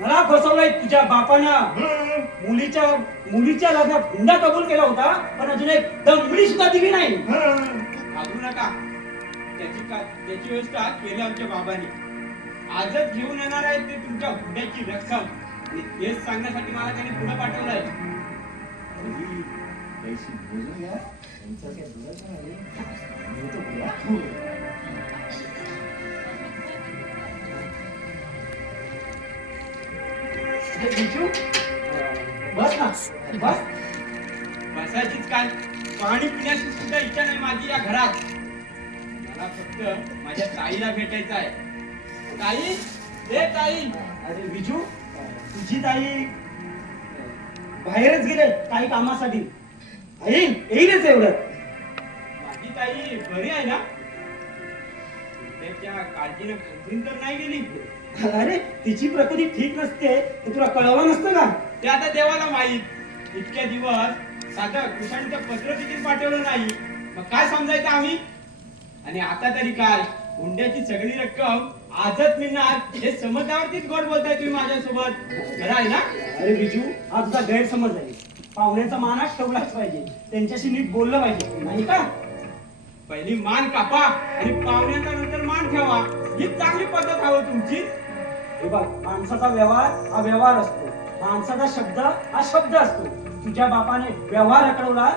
मला फसवलंय तुझ्या बापानं. मुलीच्या लग्नात हुंडा कबूल केला होता, पण अजून एक दमडी सुद्धा दिली नाही. घाबरू नका. त्याची व्यवस्था केली आमच्या बाबांनी. आजच घेऊन येणार आहे ते तुमच्या हुंड्याची रक्कम, आणि तेच सांगण्यासाठी मला त्याने पुढे पाठवलंय. विजू, बस ना, बस. बसायचीच काय, पाणी पिण्याची सुद्धा इच्छा नाही माझी या घरात. मला फक्त माझ्या ताईला भेटायचं आहे. ताई, ए ताई. अरे विजू, तुझी ताई बाहेरच गेले काही कामासाठी. येईलच एवढं. माझी ताई बरी आहे ना? त्याच्या काळजीने घाबरून तर नाही गेली? अरे तिची प्रकृती ठीक नसते तर तुला कळवलं नसतं का? ते आता देवाला माहीत. इतक्या दिवस साधं कुशाणीचं पत्र तिकीट पाठवलं नाही, मग काय समजायचं आम्ही? आणि आता तरी काय, हुंड्याची सगळी रक्कम आजच मिळणार हे समजल्यावरतीच गोड बोलताय तुम्ही माझ्यासोबत. खरं आहे ना? अरे बिजू, हा तुझा गैरसमज आहे. पाहुण्याचा मानच ठेवलाच पाहिजे, त्यांच्याशी नीट बोललं पाहिजे, नाही का? पहिली मान कापा आणि पाहुण्याचा नंतर मान ठेवा, ही चांगली पद्धत हवं तुमची. हे बघ, माणसाचा व्यवहार हा व्यवहार असतो, माणसाचा शब्द हा शब्द असतो. तुझ्या बापाने व्यवहार अकडवला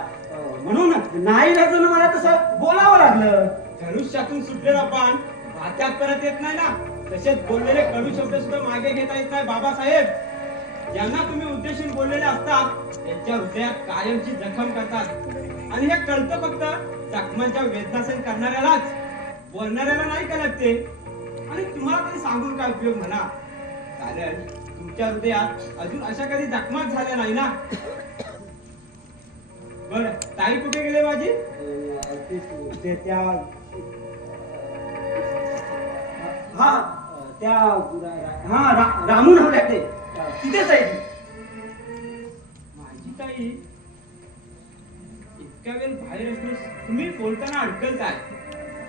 म्हणून नाही राजन मला तसं बोलावं लागलं. धनुष्यातून सुटलेला पान भात्यात परत येत नाही ना, तसेच बोललेले कडू शब्द सुद्धा मागे घेता येत नाही बाबासाहेब. ज्यांना तुम्ही उद्देशून बोललेले असतात त्यांच्या हृदयात कायमची जखम करतात, आणि हे कळतं फक्त जखमांच्या वेदनासन करणाऱ्यालाच, बोलणाऱ्याला नाही कळत ते. आणि तुम्हाला तरी सांगून काय उपयोग म्हणा, कारण तुमच्या हृदयात अजून अशा कधी जखमाच झाल्या नाही ना. बर, ताई कुठे गेले माझी? ते त्या हा त्या हा रामू नवल्याकडे तिथेच आहे ती. माझी ताई इतक्या वेळ बाहेर असणे तुम्ही बोलताना अडकलताय,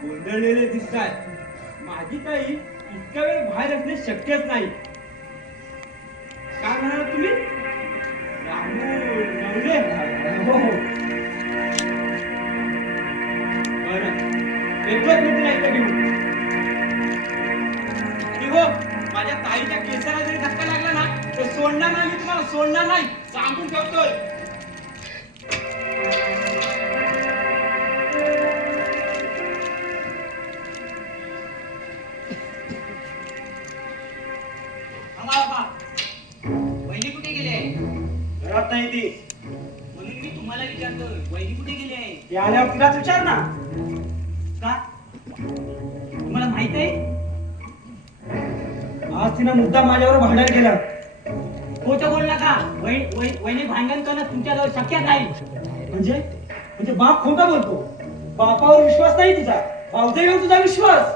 गोंधळलेले दिसताय. माझी ताई इतक्या वेळ बाहेर असणे शक्यच नाही. काय म्हणाला तुम्ही? रामू नवले? हो हो. बरं, एकच मिनिट नाही का घेऊ की हो, माझ्या ताईच्या केसाला जरी धक्का लागला ना तर सोडणार नाही, मी तुम्हाला सोडणार नाही, सांगून ठेवतोय. वहिनी कुठे गेले? घरात नाही ती. म्हणून मी तुम्हाला विचारतोय, वहिनी कुठे गेले? ती आल्यावर तिलाच विचार ना. का? तुम्हाला माहित आहे? आज तिनं मुद्दा माझ्यावर भांडण केलं. खोटं बोल नका. वहिनी भांडण करणं तुमच्याजवळ शक्य नाही. म्हणजे बाप खोटा बोलतो. बापावर विश्वास नाही तुझा, भाऊजाईवर तुझा विश्वास.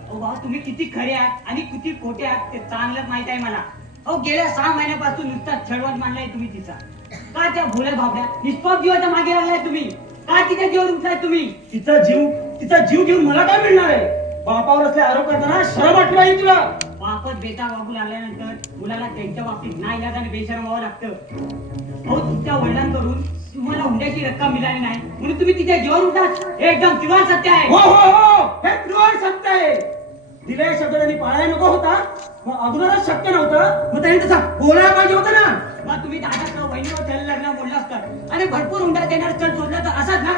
अहो भाऊ, तुम्ही किती खरे आहात आणि किती खोटे आहात ते चांगलंच माहित आहे मला. अहो गेल्या 6 महिन्यापासून नुसता छळवट मानलाय तुम्ही तिचा. का त्या भोळ्या भाबड्या निष्पाप जीवाच्या मागे लागलाय तुम्ही? का तिच्या जीवावर उठलाय तुम्ही? तिचा जीव घेऊन मला काय मिळणार आहे? बापावर असले आरोप करताना शरम वाटली पाहिजे तुला. वापस बेटा वागू लागल्यानंतर मुलाला त्यांच्या बाबतीत नाईलाजाने बेशरम व्हावं लागतं. अहो तुमच्या वडिलांकडून तुम्हाला हुंड्याची रक्कम मिळाली नाही म्हणून तुम्ही तिच्या जीवावर उठलात. हे एकदम किमान सत्य आहे. हो हो हो, हे त्रिवार सत्य आहे. दिलेल्या शब्द त्यांनी पाळायला नको होता, मग अगोदरच शक्य नव्हतं, मग त्यांनी तसा बोलायला पाहिजे होतं ना. मग तुम्ही दादाचं वहिनीवर चल लग्न बोललं असतं आणि भरपूर हुंडा देणार चल सोडलं तर असंच ना.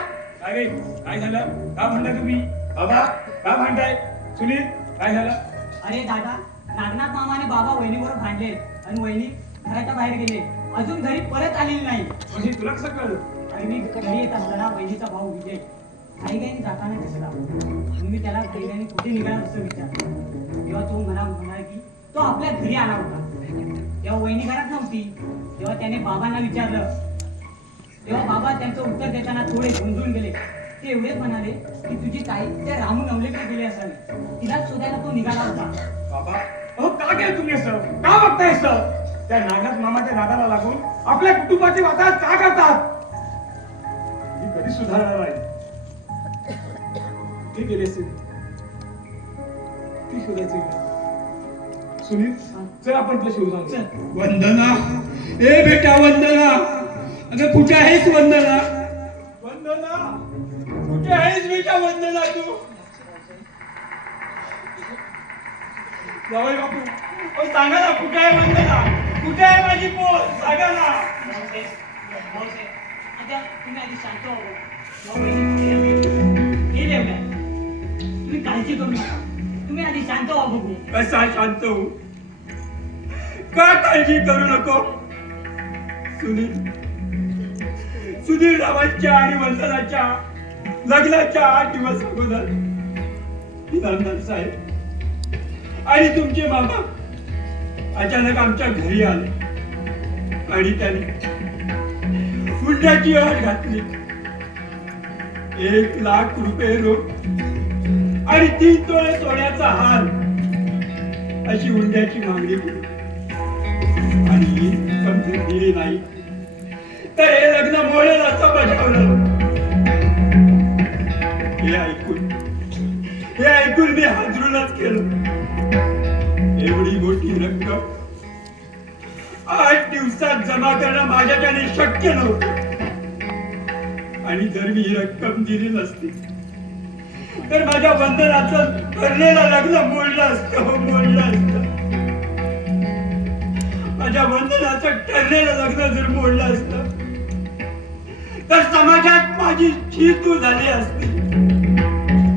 अरे काय झालं? का भांडताय तुम्ही? बाबा का भांडताय? सुनील काय झालं? अरे दादा, नागनाथ मामा आणि बाबा वहिनीवर भांडले आणि वहिनी घराच्या बाहेर गेले, अजून घरी परत आलेली नाही. म्हणजे तुला कसं कळलं? आणि मी घरी येत असताना वहिनीचा भाऊ विजय घाईघाईने जाताना दिसला आणि मी त्याला घाईघाईने कुठे निघाला असं विचारलं. तेव्हा तो मला म्हणाला की तो आपल्या घरी आला होता. तेव्हा वहिनी घरात नव्हती. तेव्हा त्याने बाबांना विचारलं. तेव्हा बाबा त्यांचं उत्तर देताना थोडे गोंधळून गेले. ते एवढेच म्हणाले की तुझी ताई त्या रामू नवलेकडे गेली असावी, तिलाच शोधायला तो निघाला होता. बाबा अहो का केलं तुम्ही असं? का बघताय असं? त्या नागनाथ मामाच्या नादाला लागून आपल्या कुटुंबाची वाताहत का करतात? मी कधी सुधारणार नाही. ते गेले असेल, ती शोधायची. सुनील चल आपण तुला शोधू सांगू. चल. वंदना, ए बेटा वंदना, अगं कुठे आहेस वंदना? वंदना कुठे आहेस बेटा? वंदना तू जावई बापू अहो सांगा ना, कुठे आहे वंदना? कुठे आहे माझी पोर? सांगा ना. आता तुम्ही आधी शांत व्हावं. हे देवड्या, तुम्ही काळजी करू नका. तुम्ही आधी शांत व्हा बघू. कसा शांत होऊ? का काळजी करू नको? सुधीर रावांच्या आणि वंदनाच्या लग्नाच्या 8 दिवस अगोदर नागनाथ साहेब आणि तुमचे बाबा अचानक आमच्या घरी आले आणि त्याने हुंड्याची अट घातली. 1,00,000 रुपये रोख आणि 3 तोळे सोन्याचा हार अशी हुंड्याची मागणी केली. आणि ही समजून दिली नाही तर हे लग्न मोडेल असं बजावलं. हे ऐकून मी हादरूनच केलं. एवढी मोठी रक्कम 8 दिवसात जमा करणं माझ्याच्याने शक्य नव्हतं. आणि जर मी ही रक्कम दिली नसती तर माझ्या वंदनाचं ठरलेलं लग्न मोडलं असतं. माझ्या वंदनाचं ठरलेलं लग्न जर मोडलं असतं तर समाजात माझी चीतू झाली असती.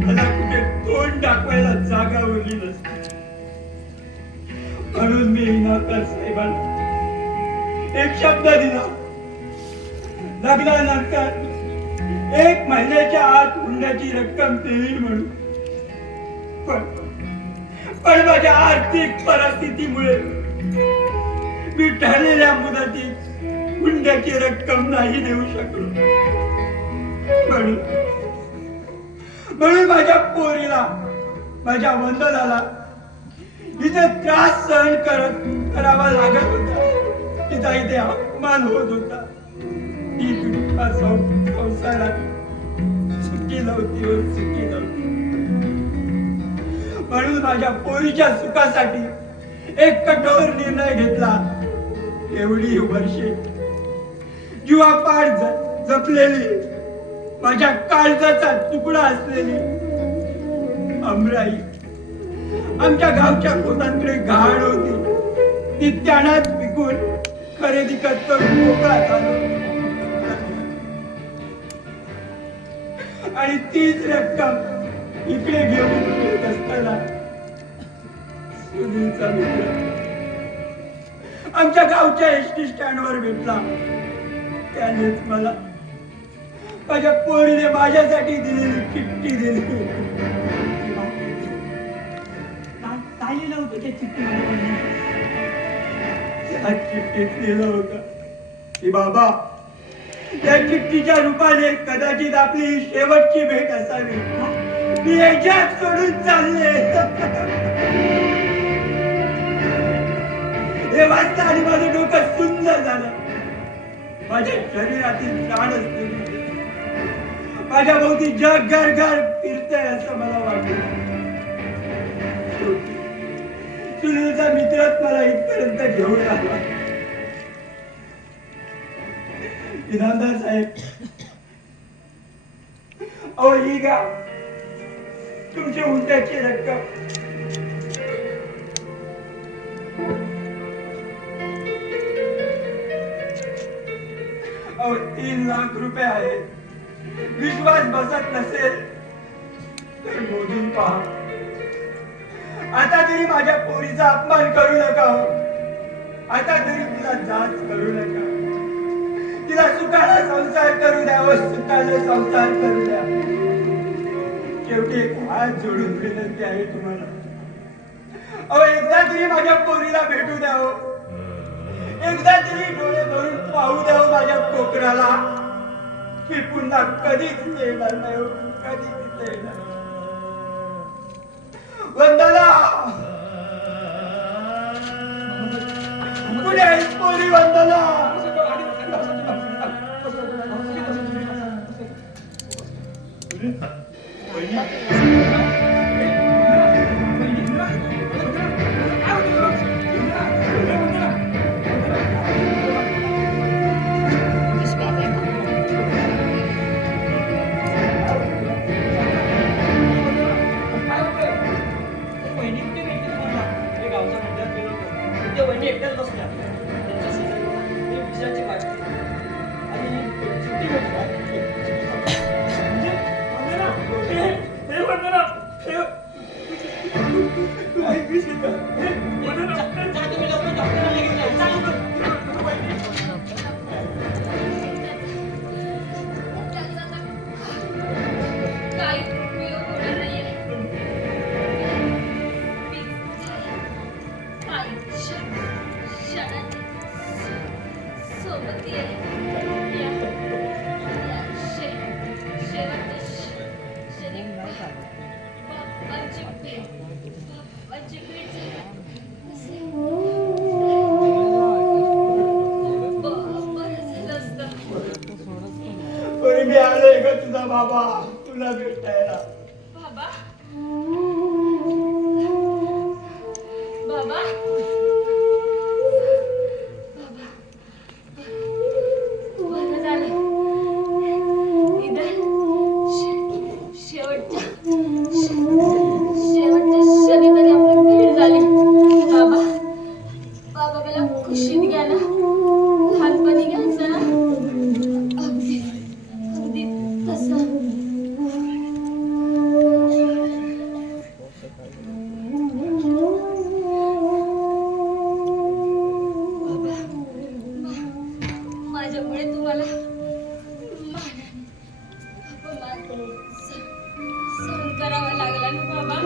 मला कुठे तोंड दाखवायला जागा उरली नसती. म्हणून मी इनामदार साहेबांना एक शब्द दिला. लग्नानंतर 1 महिन्याच्या आत हुंड्याची रक्कम देईल म्हणून. पण माझ्या आर्थिक परिस्थितीमुळे मी ठरलेल्या मुदतीत हुंड्याची रक्कम नाही देऊ शकलो. म्हणून माझ्या पोरीला, माझ्या वंदनाला इथे त्रास सहन करावा लागत होता. तिचा इथे अपमान होत होता. ती तुमच्या संसारात सुखी नव्हती. म्हणून माझ्या पोरीच्या सुखासाठी एक कठोर निर्णय घेतला. एवढी वर्षे जीवापाड जपलेली, माझ्या काळजाचा तुकडा असलेली अमराई आमच्या गावच्या पोतांकडे घाण होती. ती त्यानाच विकून खरेदी करतो मोकळा झालो. आणि तीच रक्कम इकडे घेऊन येत असताना सुनीलचा मित्र आमच्या गावच्या एसटी स्टँडवर भेटला. त्यानेच मला माझ्या पोरीने माझ्यासाठी दिलेली चिठ्ठी दिली. काय लिहिलं होतं त्या चिठ्ठीमध्ये? त्या चिठ्ठीत लिहिलं होतं की बाबा, या चिठ्ठीच्या रूपाने कदाचित आपली ही शेवटची भेट असावी. मी हे जग सोडून चालले. हे वाचता आणि माझं डोकं सुंदर झालं. माझ्या शरीरातील प्राण असते माझ्या भोवती जग घर घर फिरतंय असं मला वाटलं. सुनीलचा मित्रच मला इथपर्यंत घेऊन आला. इनामदार साहेब, अहो ही घ्या तुमची हुंड्याची रक्कम. अहो 3,00,000 रुपये आहेत. विश्वास बसत नसेल तर मोजून पहा. आता तरी माझ्या पोरीचा अपमान करू नका. आता तरी तिला जाच करू नका. तिला सुखाला संसार करू द्या. सुखाला संसार करू द्या. शेवटी एक हात जोडून विनंती आहे तुम्हाला. अहो एकदा तरी माझ्या पोरीला भेटू द्या. एकदा तरी डोळे भरून पाहू द्या माझ्या कोकराला. मी पुन्हा कधीच येणार नाही. कधीच येणार. वंदना, कुठे आहेस पोरी? वंदना, वहिनी एकट्याच बसल्या. त्यांच्या शेजारी एक विषयाची बाटली आणि चिठ्ठी भेटली. म्हणजे वंदना, हे वंदना, हे आमची भेट झाली. कसे? बरं झालं असतं. पोरी मी आलोय ग तुझा बाबा तुला भेटायला. बाबा बाबा बाबा बरं झालं. निदान शेवटच्या क्षणी तरी आपली भेट झाली. बाबा बाबा मला खुशीत घ्या ना, लहानपणी घ्यायचं ना, अगदी अगदी तसं. बाबा माझ्यामुळे तुम्हाला अपमान सहन करावा लागला ना बाबा.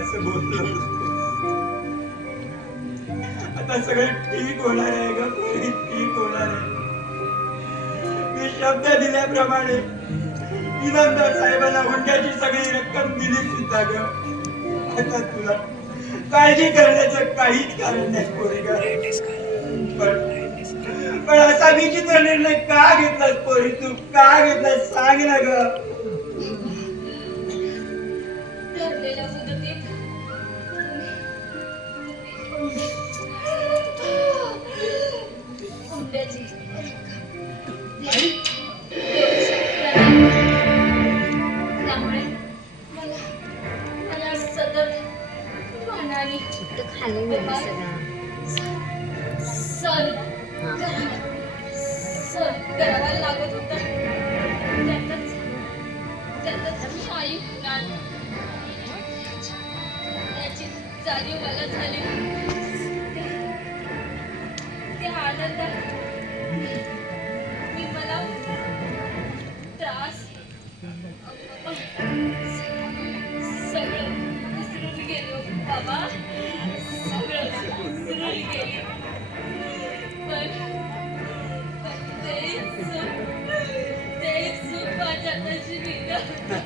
असं बोललो आता सगळं ठीक होणार आहे ग पोरी ठीक होणार आहे. मी शब्द दिल्याप्रमाणे इनामदार साहेबांना हुंड्याची सगळी रक्कम दिली सुद्धा ग. आता तुला काळजी करण्याचं काहीच कारण नाही पोरी ग. पण असा विचित्र निर्णय का घेतलास पोरी तू का घेतलास सांग ना ग. ठरलेल्या मुदतीत हुंड्याची त्यामुळे मला सतत मनाने सण करावा लागत होता. त्यातच आई याची जाणीव मला झाली. त्या आनंदात मी मला त्रास सगळं विसरून गेलो बाबा, सगळं विसरून गेले. पण ते सुख माझ्या नशिबी नव्हतं.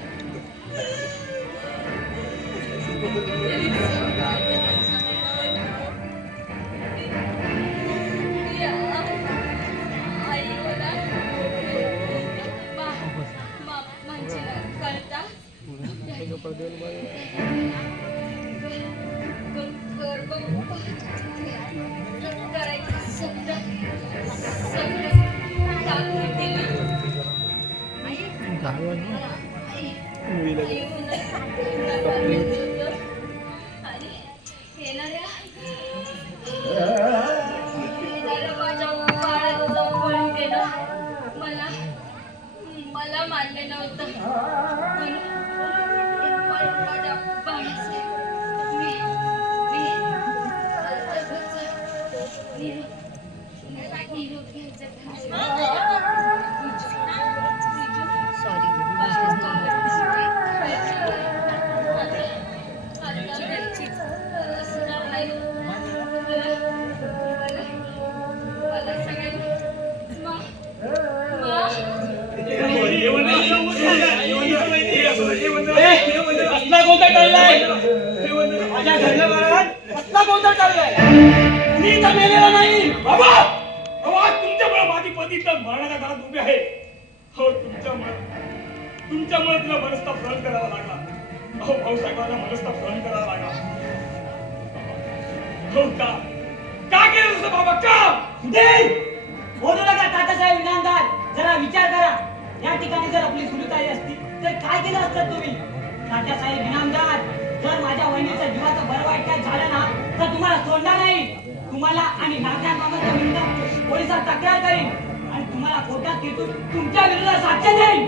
मला मान्य नव्हतं. माझ्या बाळाचे कसला गोंधळ चाललाय माझ्या घरला महाराज. कसला गोंधळ चाललाय. मी तर मेलेला नाही बाबा अहो आज तुमच्यामुळे माझी पती तर मरणाच्या दारात उभी आहे. हो तुमच्यामुळे तुला मनस्ताप सहन करावा लागला. अहो भाऊसाहेबांना मनस्ताप सहन करावा लागला. हो का केलं तसं बाबा का. बोलू नका तात्यासाहेब इनामदार. जरा विचार करा. या ठिकाणी जर आपली सुलताई असती तर काय केलं असतं तुम्ही. तात्यासाहेब इनामदार जर माझ्या वहिनीच्या जीवाचं बरं वाईट काय झालं ना तर तुम्हाला सोडणार नाही. तुम्हाला आणि नागनाथ मामाच्या विरुद्ध पोलिसात तक्रार करीन आणि तुम्हाला कोर्टात घेऊन तुमच्या विरुद्ध साक्ष देईन.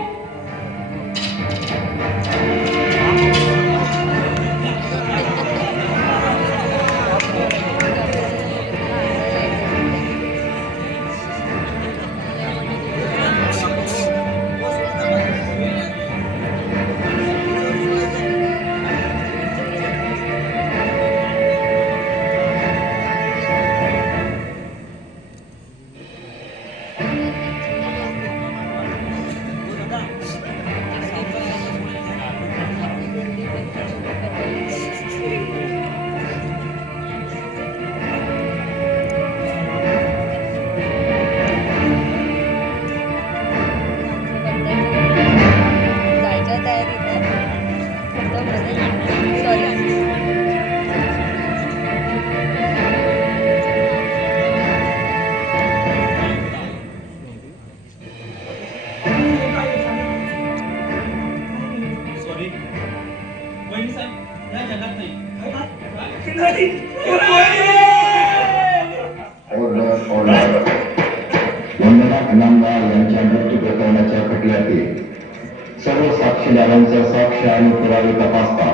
साक्षीदारांच्या साक्ष आणि पुरावे तपासता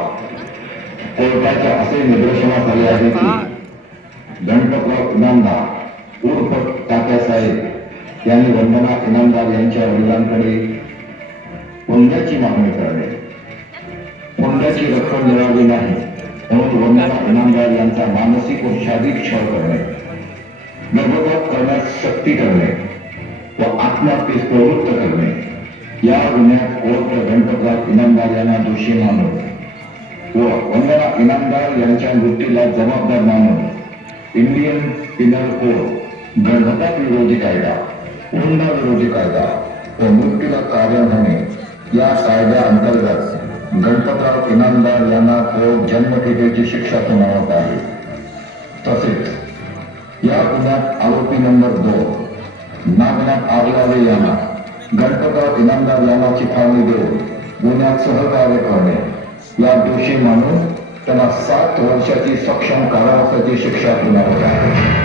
कोर्टाच्या असे निदर्शनास आले आहे की गणपतराव इनामदार उर्फ तात्यासाहेब यांनी वंदना इनामदार यांच्या वडिलांकडे हुंड्याची मागणी करणे, हुंड्याची रक्कम मिळाली नाही म्हणून वंदना इनामदार यांचा मानसिक व शारीरिक छळ करणे, गर्भपात करण्यास सक्ती करणे व आत्महत्येस प्रवृत्त करणे या गुन्ह्यात कोर्ट गणपतराव इनामदार यांना दोषी मानून व वंदना इनामदार यांच्या मृत्यूला जबाबदार मानून इंडियन पिनल कोड, गर्भपात विरोधी कायदा, हुंडा विरोधी कायदा व मृत्यूला कारण होणे या कायद्या अंतर्गत गणपतराव इनामदार यांना कोर्ट जन्मठेपेची शिक्षा सुनावत आहे. तसेच या गुन्ह्यात आरोपी नंबर 2 नागनाथ आगलावे यांना गणपतराव इनामदार यांना चिथावणी देऊन गुन्ह्यात सहकार्य करणे या दोषी मानून त्यांना 7 वर्षाची सक्षम कारावासाची शिक्षा सुनावत आहे.